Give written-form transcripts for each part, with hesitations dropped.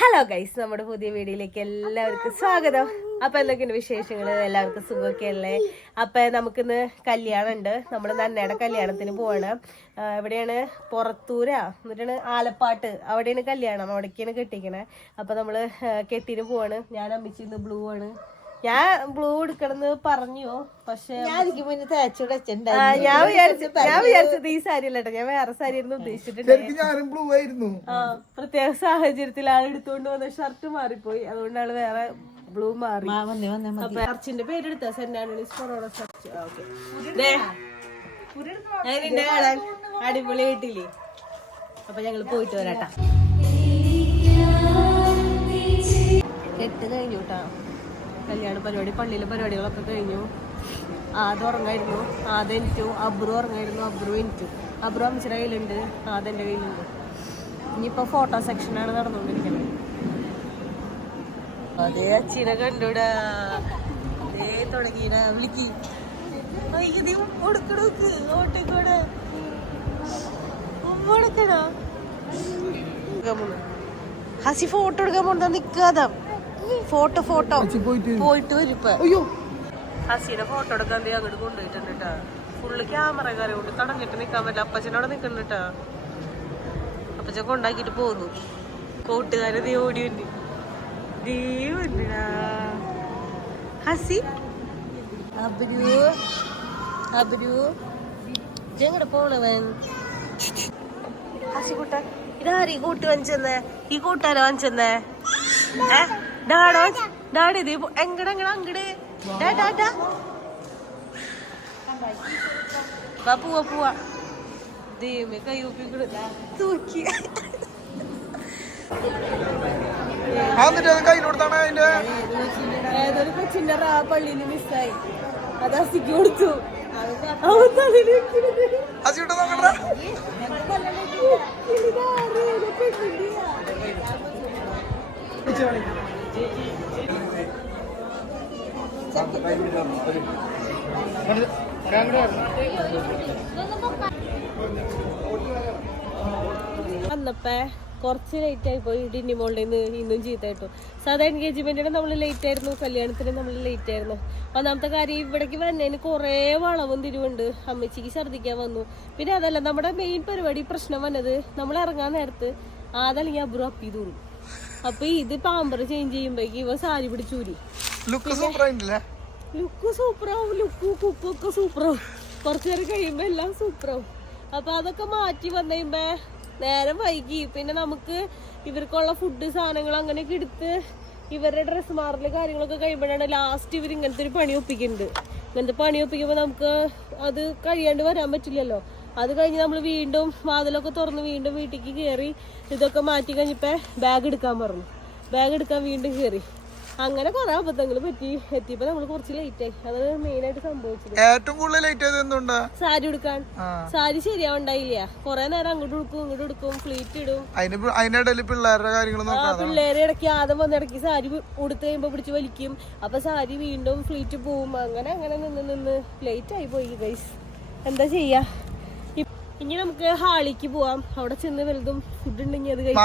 Hello guys, നമ്മുടെ പുതിയ വീഡിയോയിലേക്ക് എല്ലാവർക്കും സ്വാഗതം. അപ്പൊ എന്തൊക്കെയുണ്ട് വിശേഷങ്ങള്? എല്ലാവർക്കും സുഖമൊക്കെ അല്ലേ? അപ്പൊ നമുക്കിന്ന് കല്യാണം ഉണ്ട്. നമ്മുടെ നന്നയുടെ കല്യാണത്തിന് പോവാണ്. എവിടെയാണ്? പുറത്തൂരാ, എന്നിട്ടാണ് ആലപ്പാട്ട്, അവിടെയാണ് കല്യാണം, അവിടേക്കാണ് കെട്ടിക്കണേ. അപ്പൊ നമ്മള് കെട്ടിന് പോവാണ്. ഞാൻ അമ്മിച്ചിന്ന് ബ്ലൂ ആണ്. ഞാൻ ബ്ലൂ എടുക്കണമെന്ന് പറഞ്ഞു, പക്ഷെ ഞാൻ വിചാരിച്ചത് ഈ സാരി അല്ലേട്ടോ, ഞാൻ വേറെ സാരി ആയിരുന്നു ഉദ്ദേശിച്ചിട്ടുണ്ട്. പ്രത്യേക സാഹചര്യത്തിൽ ആൾ എടുത്തുകൊണ്ട് വന്ന ഷർട്ട് മാറിപ്പോയി, അതുകൊണ്ട് ആള് വേറെ ബ്ലൂ മാറി. അപ്പൊ ചർച്ചിന്റെ പേരെടുത്ത സെന്റ് ആന്റണീസ് ഫൊറോണ ചർച്ച്. അടിപൊളി ആയിട്ടില്ലേ? അപ്പൊ ഞങ്ങള് പോയിട്ട് വരാട്ടാ. കെട്ട് കഴിഞ്ഞു കേട്ടാ. കല്യാണ പരിപാടി, പള്ളിയിലെ പരിപാടികളൊക്കെ കഴിഞ്ഞു. ആദ്യം ഉറങ്ങായിരുന്നു, ആദ്യം എനിറ്റു. അബ്രു ഉറങ്ങായിരുന്നു, അബ്രു എനിറ്റു. അബ്രു അമ്മച്ചിയുടെ കയ്യിലുണ്ട്, ആദ്യം എൻ്റെ കയ്യിലുണ്ട്. ഇനിയിപ്പോ ഫോട്ടോ സെക്ഷനാണ് നടന്നുകൊണ്ടിരിക്കുന്നത്. അതേ അച്ഛനെ കണ്ടൂടാ, അതേ തുടങ്ങിയിടാ. വിളിക്ക് കൊടുക്കണോക്ക് ഓട്ടിക്കൂടെ കൊടുക്കണോ? ഹസി ഫോട്ടോ എടുക്കാൻ പോണ്ടാ, നിക്കാതാ. ഫോട്ടോ പോയിട്ട് വരിപ്പ. ഹസീനെ ഫോട്ടോ എടുക്കാൻ അങ്ങോട്ട് കൊണ്ടുപോയിട്ടുണ്ട് കേട്ടാ. ഫുള്ള് ക്യാമറക്കാരെ കൊണ്ട് തടഞ്ഞിട്ട് നിക്കാൻ പറ്റില്ല. അപ്പച്ചനോടെ നിക്കണ്ട കേട്ടാ. അപ്പച്ചൻ കൊണ്ടാക്കിട്ട് പോന്നു. കൂട്ടുകാര് ദേ ഓടി വന്നിടാ. ഹസി അബ്രു എങ്ങടെ പോണവൻ? ഹസി കൂട്ട ഇതാരീ കൂട്ട് വാങ്ങിച്ചെന്നേ? ഈ കൂട്ടുകാരെ വാങ്ങിച്ചെന്നേ? ഡാഡി ഇത് എങ്ങടെ അങ്ങട് പോവാ ദൈവമേ, കയ്യൂപ്പിക്കൂടെ തൂക്കി ഏതൊരു കൊച്ചിന്റെ പള്ളിയിൽ മിസ്സായി. അത് ഹസിക്ക് കൊടുത്തു. വന്നപ്പോ കുറച്ച് ലേറ്റ് ആയി പോയി. ഡിന്നിമോളുടെ ഇന്നും ചീത്തായിട്ടു. സാധാ എൻഗേജ്മെന്റിന് നമ്മൾ ലേറ്റ് ആയിരുന്നു, കല്യാണത്തിന് നമ്മൾ ലേറ്റ് ആയിരുന്നു. ഒന്നാമത്തെ കാര്യം, ഇവിടേക്ക് വന്നതിന് കുറെ വളവും തിരിവുണ്ട്. അമ്മച്ചിക്ക് ഛർദ്ദിക്കാൻ വന്നു. പിന്നെ അതല്ല, നമ്മുടെ മെയിൻ പരിപാടി പ്രശ്നം വന്നത്, നമ്മൾ ഇറങ്ങാൻ നേരത്ത് അതല്ലെങ്കിൽ അബ്രു അപ്പി തൂറും. അപ്പൊ ഇത് പാമ്പർ ചേഞ്ച് ചെയ്യുമ്പോഴേക്ക് ഇവ സാരി പിടിച്ചൂരി. ലുക്ക് സൂപ്പറാവും, ലുക്കും കുപ്പൊക്കെ സൂപ്പറാവും. കുറച്ചു നേരം കഴിയുമ്പോ എല്ലാം സൂപ്പറാവും. അപ്പൊ അതൊക്കെ മാറ്റി വന്നു കഴിയുമ്പോ നേരം വൈകി. പിന്നെ നമുക്ക് ഇവർക്കുള്ള ഫുഡ് സാധനങ്ങൾ അങ്ങനെയൊക്കെ എടുത്ത് ഇവരുടെ ഡ്രസ്സ് മാറല് കാര്യങ്ങളൊക്കെ കഴിയുമ്പോഴാണ് ലാസ്റ്റ് ഇവർ ഇങ്ങനത്തെ ഒരു പണി ഒപ്പിക്കുന്നുണ്ട്. ഇങ്ങനത്തെ പണി ഒപ്പിക്കുമ്പോ നമുക്ക് അത് കഴിയാണ്ട് വരാൻ പറ്റില്ലല്ലോ. അത് കഴിഞ്ഞ് നമ്മൾ വീണ്ടും വാതിലൊക്കെ തുറന്ന് വീണ്ടും വീട്ടിലേക്ക് കയറി ഇതൊക്കെ മാറ്റി കഴിഞ്ഞപ്പോ ബാഗ് എടുക്കാൻ പറഞ്ഞു. ബാഗ് എടുക്കാൻ വീണ്ടും കയറി. അങ്ങനെ കുറെ അബദ്ധങ്ങൾ പറ്റി. എത്തിയപ്പോ നമ്മൾ കുറച്ച് ലേറ്റ് ആയി. അതാണ് മെയിൻ ആയിട്ട് സംഭവിച്ചത്. ഏറ്റവും കൂടുതൽ ലേറ്റ് ആയത് എന്തുകൊണ്ടാ? സാരി എടുക്കാൻ. സാരി ശരിയാവണ്ടായില്ല. കുറെ നേരം അങ്ങോട്ട് എടുക്കും ഫ്ലീറ്റ് ഇടും. പിള്ളേരെ ഇടയ്ക്ക് ആദ്യം വന്ന് ഇടയ്ക്ക് സാരി ഉടുത്ത് കഴിയുമ്പോ പിടിച്ച് വലിക്കും. അപ്പൊ സാരി വീണ്ടും ഫ്ലീറ്റ് പോവും. അങ്ങനെ നിന്ന് ലേറ്റ് ആയി പോയി ഗൈസ്. എന്താ ചെയ്യാ? ഇനി നമുക്ക് ഹാളിക്ക് പോവാം. അവിടെ ചെന്ന് വലുതും ഫുഡ് ഉണ്ടെങ്കിൽ അത് കഴിക്കാം,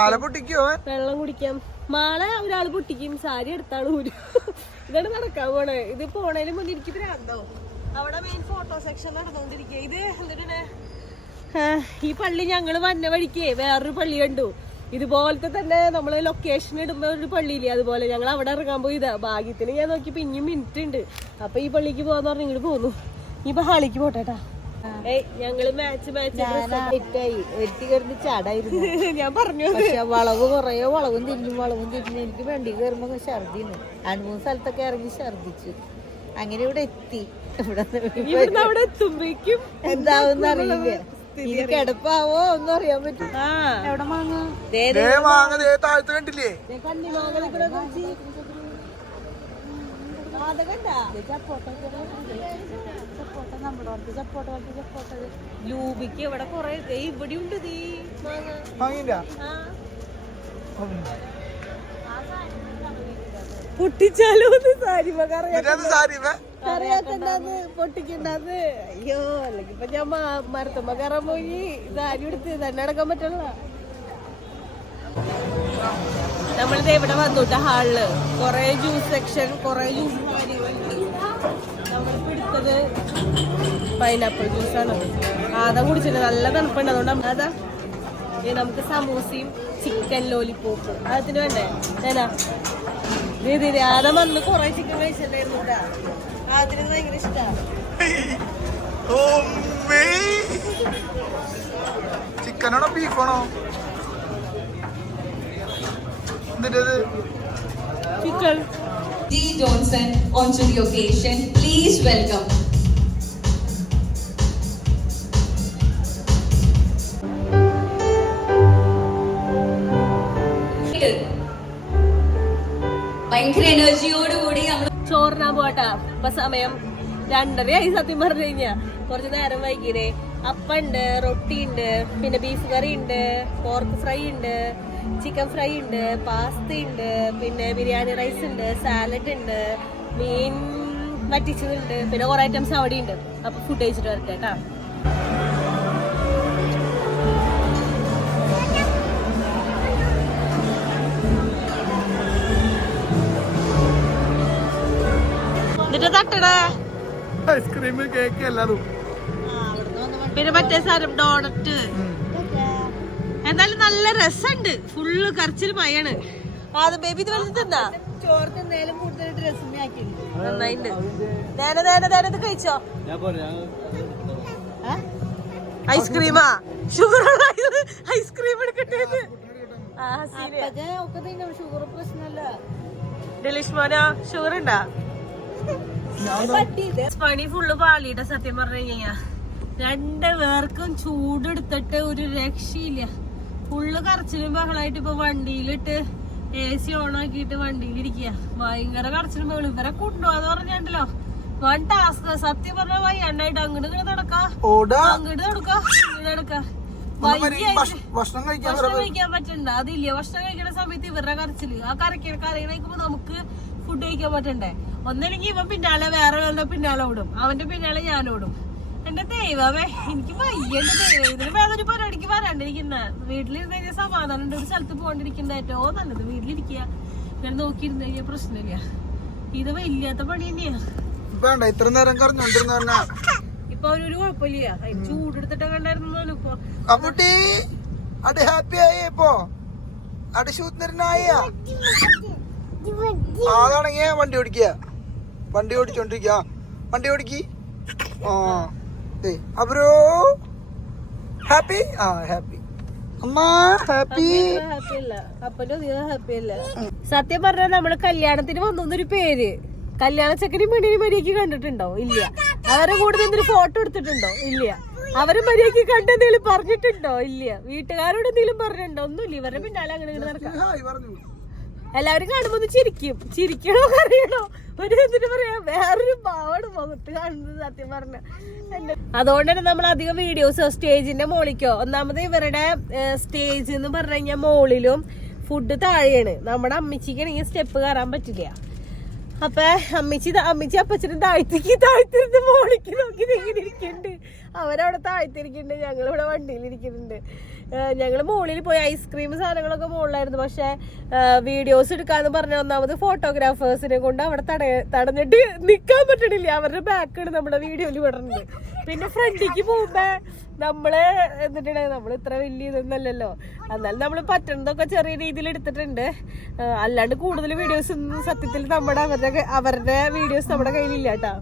വെള്ളം കുടിക്കാം. മാല ഒരാൾ പൊട്ടിക്കും, സാരി എടുത്താൾ ഊരും. ഇതാണ് നടക്കാൻ പോണേ. ഇത് പോണേലും മുന്നേ എനിക്ക് ഭ്രാന്താവും. അവിടെ മെയിൻ ഫോട്ടോ സെക്ഷൻ നടന്നുകൊണ്ടിരിക്കുക. ഇത് എന്തിനാ? ഈ പള്ളി ഞങ്ങള് വന്ന വഴിക്ക് വേറൊരു പള്ളി കണ്ടു. ഇതുപോലത്തെ തന്നെ നമ്മള് ലൊക്കേഷൻ ഇടുമ്പോ ഒരു പള്ളിയില്ലേ, അതുപോലെ ഞങ്ങൾ അവിടെ ഇറങ്ങാൻ പോയതാ. ഭാഗ്യത്തിന് ഞാൻ നോക്കിയപ്പോ ഇനിയും മിനിറ്റ് ഉണ്ട്. അപ്പൊ ഈ പള്ളിക്ക് പോവാന്ന് പറഞ്ഞ് ഇങ്ങോട്ട് പോന്നു. ഇനിയിപ്പൊ ഹാളിക്ക് പോട്ടെട്ടാ. ഞങ്ങള് ചാടായിരുന്നു. ഞാൻ പറഞ്ഞു, വളവ് കുറയോ വളവും തിരിഞ്ഞു എനിക്ക് വണ്ടി കയറുമ്പോ ഛർദിന്നു. 2-3 സ്ഥലത്തൊക്കെ ഇറങ്ങി ഛർദിച്ചു. അങ്ങനെ ഇവിടെ എത്തി. അവിടെ എത്തുമ്പോഴേക്കും എന്താവെന്ന് അറിയില്ല. ഇത് കിടപ്പാവോ ഒന്നും അറിയാൻ പറ്റും. എവിടെ മാങ്ങ കണ്ടില്ലേ? ലൂബിക്ക് ഇവിടെ കൊറേ ഇവിടെ ഉണ്ട്. പൊട്ടിച്ചാലോ അറിയാത്തണ്ടാന്ന് പൊട്ടിക്കണ്ടാന്ന്. അയ്യോ, അല്ലെങ്കിൽ ഇപ്പൊ ഞാൻ മരത്തുമ്പോ കയറാൻ പോയി സാരി എടുത്ത് തന്നെ അടക്കാൻ പറ്റുള്ള. നമ്മളിത് ഇവിടെ വന്നിട്ട് ഹാളില് കൊറേ ജ്യൂസ് സെക്ഷൻ, കൊറേ ജ്യൂസ് കാര്യങ്ങളുണ്ട്. നമ്മളിപ്പോ എടുത്തത് പൈനാപ്പിൾ ജ്യൂസാണ്. അതാ കുടിച്ചിട്ട് നല്ല തണുപ്പുണ്ട്. അതുകൊണ്ട് അതാ നമുക്ക് സമൂസയും ചിക്കൻ ലോലിപ്പോപ്പ് അതിന് വേണ്ടേ ഞാനാ രീതിയിൽ ആദ്യം വന്ന് കൊറേ ചിക്കൻ കഴിച്ചിട്ടുണ്ടായിരുന്നു. അതിന് ഭയങ്കര ഇഷ്ടമാണ്. ചിക്കനാണോ ബീഫാണോ? Chicken. D. Johnson onto the occasion. Please welcome. ഭയങ്കര എനർജിയോടുകൂടി നമ്മൾ ചോറിനാൻ പോട്ടാ. ഇപ്പൊ സമയം 2:30 സത്യം പറഞ്ഞു കഴിഞ്ഞാ. കുറച്ച് നേരം വൈകിയേ. അപ്പുണ്ട്, റൊട്ടി ഉണ്ട്, പിന്നെ ബീഫ് കറി ഉണ്ട്, പോർക്ക് ഫ്രൈ ഉണ്ട്, ചിക്കൻ ഫ്രൈ ഉണ്ട്, പാസ്ത ഉണ്ട്, പിന്നെ ബിരിയാണി റൈസ് ഉണ്ട്, സാലഡ് ഉണ്ട്, മീൻ വറ്റിച്ചതുണ്ട്, പിന്നെ കുറെ ഐറ്റംസ് അവിടെ ഉണ്ട്. അപ്പൊ ഫുഡ് കഴിച്ചിട്ട് വരട്ടെ കേട്ടാ. എന്നിട്ട് തട്ടടാ ഐസ്ക്രീം, കേക്ക് എല്ലാതും. പിന്നെ മറ്റേ സാധനം ഡോണറ്റ്. എന്തായാലും നല്ല രസമുണ്ട്. ഫുള്ള് കരച്ചിൽ മയാണ്. അത് ബേബി ഇത് വലുത് തിന്നാ ചോറ് തിന്നാലും കൂടുതൽ രസം നന്നായിണ്ട്. നേരെ കഴിച്ചോ? ഐസ്ക്രീമാ? ഷുഗർ ഐസ്ക്രീം എടുക്കട്ടെ. ഷുഗർ പ്രശ്നമല്ല. ഡെലിഷ് മോനാ ഷുഗർ ഉണ്ടാ? പണി ഫുള്ള് പാളിയുടെ സത്യം പറഞ്ഞു കഴിഞ്ഞാ. 2 പേർക്കും ചൂടെടുത്തിട്ട് ഒരു രക്ഷയില്ല. ഫുള്ള് കറച്ചിലും ബഹളായിട്ട് ഇപ്പൊ വണ്ടിയിലിട്ട് AC ഓൺ ആക്കിയിട്ട് വണ്ടിയിലിരിക്കുക. ഭയങ്കര കറച്ചിലും ബഹളം. ഇവരെ കൊണ്ടുപോകാന്ന് പറഞ്ഞിട്ടുണ്ടല്ലോ വൺ ടാസ്ക്. സത്യം പറഞ്ഞ വയ്യാണ്ടായിട്ട് അങ്ങോട്ട് ഇങ്ങനെ നടക്കാ, അങ്ങോട്ട് നടക്കാ, ഇങ്ങനെ നടക്കാ. ഭക്ഷണം കഴിക്കാൻ പറ്റണ്ട. അതില്ല. ഭക്ഷണം കഴിക്കുന്ന സമയത്ത് ഇവരുടെ കരച്ചില്. ആ കരയണേക്കുമ്പോ നമുക്ക് ഫുഡ് കഴിക്കാൻ പറ്റണ്ടേ? ഒന്നല്ലെങ്കിൽ ഇവൻ പിന്നാലെ വേറെ വേറെ പിന്നാലെ ഓടും, അവന്റെ പിന്നാലെ ഞാൻ ഓടും. എന്റെ ദൈവമേ, എനിക്ക് വയ്യന്റെ ദൈവം. ഇതിന് വേറൊരു പരിപാടിക്ക് വരാണ്ടിരിക്കുന്ന വീട്ടിലിരുന്ന് കഴിഞ്ഞാൽ സമാധാനം ഉണ്ട്. ഒരു സ്ഥലത്ത് പോകണ്ടിരിക്കുന്ന ഏറ്റവും നല്ലത് വീട്ടിലിരിക്കുക. ഇങ്ങനെ നോക്കിയിരുന്ന് കഴിഞ്ഞാൽ പ്രശ്നമില്ല. ഇത് വല്ലാത്ത പണി തന്നെയാ. ഇത്ര നേരം കറഞ്ഞോണ്ടിരുന്ന ഇപ്പൊ ഒരു കുഴപ്പമില്ല. അതിന് ചൂടെടുത്തിട്ട് കണ്ടായിരുന്നു. ഇപ്പൊ അതാണെങ്കിൽ വണ്ടി ഓടിക്കുക, വണ്ടി ഓടിച്ചോണ്ടിരിക്കുക, വണ്ടി ഓടിക്കി. അബ്രോ ഹാപ്പി? ഹാപ്പി അമ്മ ഹാപ്പി. അപ്പനും അധികം ഹാപ്പി അല്ല. സത്യം പറഞ്ഞാൽ നമ്മള് കല്യാണത്തിന് വന്നൊരു പേര് കല്യാണ ചെക്കനും പെണ്ണിനും മര്യാദക്ക് കണ്ടിട്ടുണ്ടോ? ഇല്ല. അവരെ കൂടെ എന്തൊരു ഫോട്ടോ എടുത്തിട്ടുണ്ടോ? ഇല്ല. അവരെ മര്യാദക്ക് കണ്ടെന്തെങ്കിലും പറഞ്ഞിട്ടുണ്ടോ? ഇല്ല. വീട്ടുകാരോട് എന്തെങ്കിലും പറഞ്ഞിട്ടുണ്ടോ? ഒന്നുമില്ല. ഇവരുടെ പിന്നാലെ അങ്ങനെ ഇങ്ങനെ നടക്കാം. എല്ലാവരും കാണുമ്പോ ഒന്ന് ചിരിക്കണോ അറിയണോ? ഒരു എന്തിനു പറയാ, വേറൊരു ഭാവമാണ് മുഖത്ത് കാണുന്നത് സത്യം പറഞ്ഞ. അതുകൊണ്ട് തന്നെ നമ്മൾ അധികം വീഡിയോസ് സ്റ്റേജിന്റെ മോളിക്കോ, ഒന്നാമത് ഇവരുടെ സ്റ്റേജ് എന്ന് പറഞ്ഞു കഴിഞ്ഞാൽ മോളിലും ഫുഡ് താഴെയാണ്. നമ്മുടെ അമ്മച്ചിക്കാണെങ്കിൽ സ്റ്റെപ്പ് കയറാൻ പറ്റില്ല. അപ്പൊ അമ്മച്ചി അപ്പച്ചനും താഴ്ത്തിരുന്ന് മോളിക്ക് നോക്കി ഇങ്ങനെ ഇരിക്കുന്നുണ്ട്. അവരവിടെ താഴ്ത്തിരിക്കുന്നുണ്ട്, ഞങ്ങളിവിടെ വണ്ടിയിലിരിക്കുന്നുണ്ട്. ഞങ്ങള് മുകളിൽ പോയി ഐസ്ക്രീം സാധനങ്ങളൊക്കെ മുകളിലായിരുന്നു. പക്ഷെ വീഡിയോസ് എടുക്കാന്ന് പറഞ്ഞ ഒന്നാമത് ഫോട്ടോഗ്രാഫേഴ്സിനെ കൊണ്ട് അവിടെ തടഞ്ഞിട്ട് നിക്കാൻ പറ്റണില്ല. അവരുടെ ബാക്കാണ് നമ്മുടെ വീഡിയോയിൽ വിടുന്നത്. പിന്നെ ഫ്രണ്ടിക്ക് പോകുമ്പോ നമ്മള് എന്നിട്ടുണ്ടെങ്കിൽ നമ്മൾ ഇത്ര വലിയ ഇതൊന്നല്ലല്ലോ. എന്നാലും നമ്മൾ പറ്റുന്നതൊക്കെ ചെറിയ രീതിയിൽ എടുത്തിട്ടുണ്ട്. അല്ലാണ്ട് കൂടുതൽ വീഡിയോസ് ഒന്നും സത്യത്തിൽ അവരുടെ വീഡിയോസ് നമ്മുടെ കയ്യിലില്ല കേട്ടാ.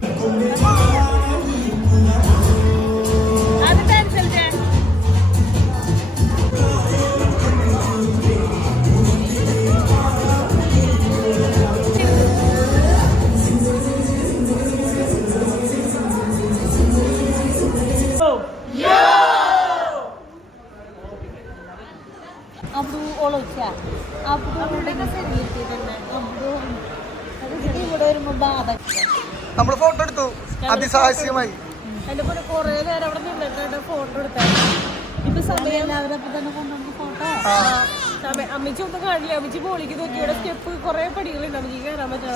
നമ്മള് ഫോട്ടോ എടുത്തു അതിസാഹസ്യമായി. എന്റെ പോലെ കൊറേ നേരം അവിടെ നിന്നിട്ട് ഫോട്ടോ എടുത്തായിരുന്നു. ഇപ്പൊ സമയം അമ്മച്ചി ഒന്നും കാണില്ല. അമ്മച്ചി പോളിക്ക് നോക്കി ഇവിടെ സ്റ്റെപ്പ് കുറെ പടികളുണ്ട്. അമ്മച്ചി കയറാൻ പറ്റാ.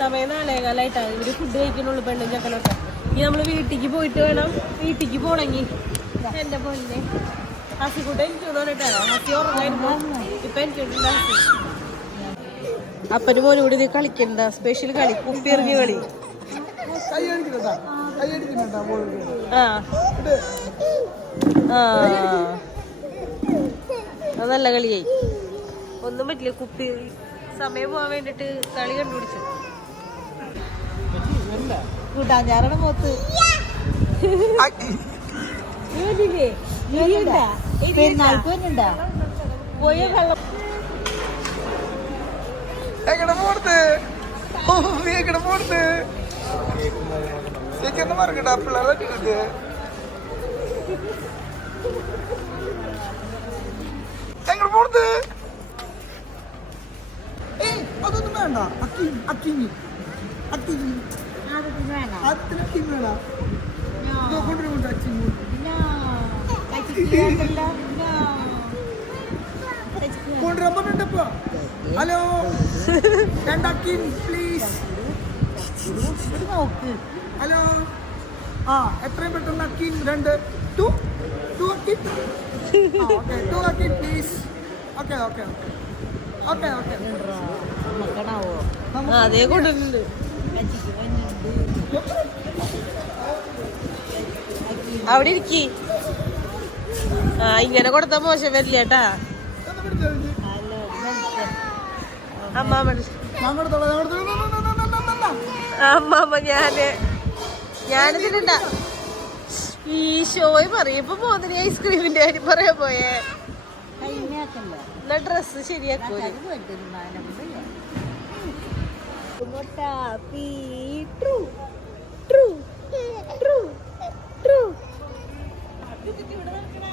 സമയം 4:15 ഇവര് ഫുഡ് കഴിക്കണുള്ളൂ പെണ്ണും ചക്കനൊക്കെ. ഇനി നമ്മള് വീട്ടിക്ക് പോയിട്ട് വേണം. വീട്ടിക്ക് പോണെങ്കിൽ എന്റെ പൊന്നെ ഹസിക്കൂട്ട എനിക്ക് തോന്നിട്ടാ. ഹസി ഉറങ്ങായിരുന്നു. ഇപ്പൊ എനിക്കുണ്ട് ഹസി. അപ്പന് മോനും കൂടി ഇത് കളിക്കണ്ട സ്പെഷ്യൽ കളി കുപ്പിയെറിഞ്ഞ കളി. ആ അത് നല്ല കളിയായി. ഒന്നും പറ്റില്ല. കുപ്പി സമയം പോവാൻ വേണ്ടിട്ട് കളി കണ്ടുപിടിച്ചു. കൂട്ടാഞ്ചാറാണ് പോത്ത്. പോയ വെള്ളം എങ്ങനെ പോടുത്ത് നീ എങ്ങനെ പോടുത്ത് ചേച്ചി മറക്കട്ടാ പിള്ളേരെ ഇട്ടിട്ട് എങ്ങനെ പോടുത്ത്. അതൊന്നും വേണ്ട. അക്കിങ്ങി കൊണ്ടുവരപ്പോ. ഹലോ രണ്ടാക്കിൻ പ്ലീസ്. ഹലോ ആ എത്രയും പെട്ടെന്ന് അക്കിൻ 2 അക്കിൻ. ഓക്കെ 2 അക്കിൻ please. Okay okay okay okay അതേ കൊണ്ടുവരുന്നുണ്ട്. അവിടെ ഇരിക്കി. ആ ഇങ്ങനെ കൊടുത്താ മോശം വരില്ല കേട്ടാ. അമ്മാമ്മ ഞാനിതിണ്ട ഈ ഷോയ് പറയപ്പോ പോന്നിന് ഐസ്ക്രീമിന്റെ കാര്യം പറയാൻ പോയേ. എന്നാ ഡ്രസ് ശരിയാക്കൂ.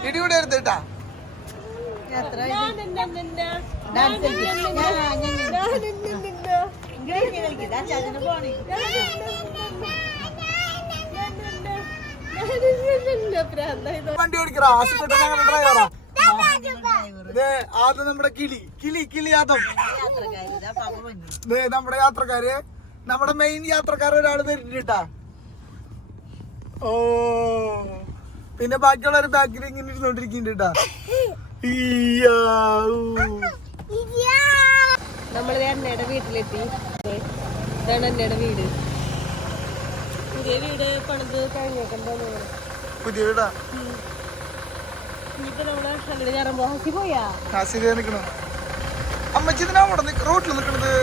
ഇടികൂടെ എടുത്തേട്ടാ. വണ്ടി ഓടിക്കറാ. ഡ്രൈവറാ. ആദ്യം നമ്മുടെ കിളി ആദം. നമ്മുടെ യാത്രക്കാര് നമ്മുടെ മെയിൻ യാത്രക്കാർ ഒരാള് വരുന്നുണ്ടാ. ഓ പിന്നെ ബാക്കിയുള്ളവര് ബാക്കിൽ ഇങ്ങനെ ഇരുന്നോണ്ടിരിക്കുന്നുണ്ടാ. നമ്മള് അന്നയുടെ വീട്ടിലെത്തി. ഇതാണ് അന്നയുടെ വീട്. പുതിയ വീട് പണിത് കഴിഞ്ഞേക്കണ്ടോന്ന്. പുതിയ വീടാ. ഇനിയിപ്പോ നമ്മള് അങ്ങോട്ട് കയറുമ്പോ ഹസി പോയാ ഹസി നിക്കണു. അമ്മച്ചി ഇതിനാ അവിടെ റോട്ടിൽ നിക്കണത്.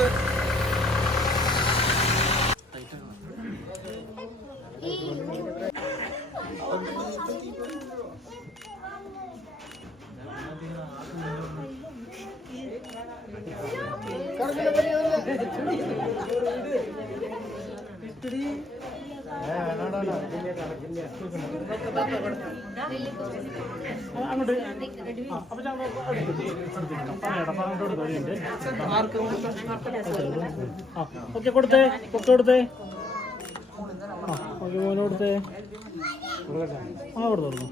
ഓക്കെ കൊടുത്തേ കൊടുത്തേ ഓക്കെ മോനെ കൊടുത്തേ ആ കൊടുത്തു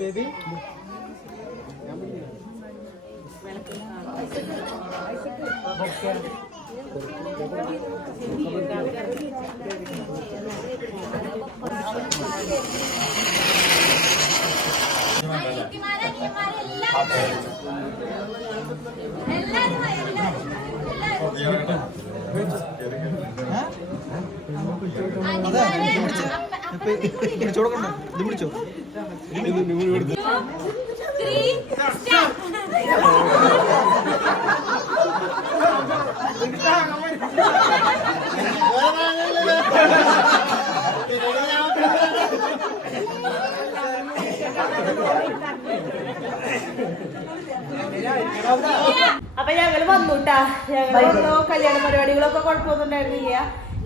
ബേബി. പിടിച്ചോടക്കണ്ട. ഇത് പിടിച്ചോ. അപ്പൊ ഞങ്ങള് വന്നുട്ടാ. ഞങ്ങൾ കല്യാണ പരിപാടികളൊക്കെ കുഴപ്പമൊന്നും ഉണ്ടായിരുന്നില്ല.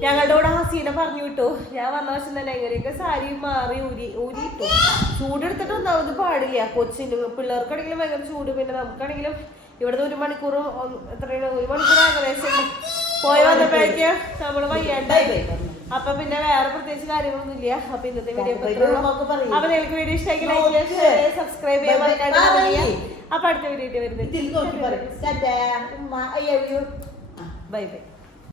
ഞങ്ങളുടെ കൂടെ ഹസീനെ പറഞ്ഞു വിട്ടു. ഞാൻ വന്ന വർഷം തന്നെ എങ്ങനെയൊക്കെ സാരി മാറി ഊരിയിട്ടു. ചൂടെടുത്തിട്ട് ഒന്നാമത് പാടില്ല. കൊച്ചിന് പിള്ളേർക്കാണെങ്കിലും ഭയങ്കര ചൂട്. പിന്നെ നമുക്കാണെങ്കിലും ഇവിടുന്ന് 1 മണിക്കൂർ എത്രയാണ് 1 മണിക്കൂർ ഏകദേശം പോയി വന്നപ്പോഴേക്ക് നമ്മള് വയ്യാണ്ടായി. അപ്പൊ പിന്നെ വേറെ പ്രത്യേകിച്ച് കാര്യങ്ങളൊന്നും ഇല്ല. അപ്പൊ ഇന്നത്തെ വീഡിയോ അപ്പൊ നിങ്ങൾക്ക് വീഡിയോ ഇഷ്ടമായി ലൈക്ക് ചെയ്യുക, സബ്സ്ക്രൈബ് ചെയ്യാൻ മറക്കാതെ. അപ്പൊ അടുത്ത വീഡിയോ വരുന്നത്. Bye bye.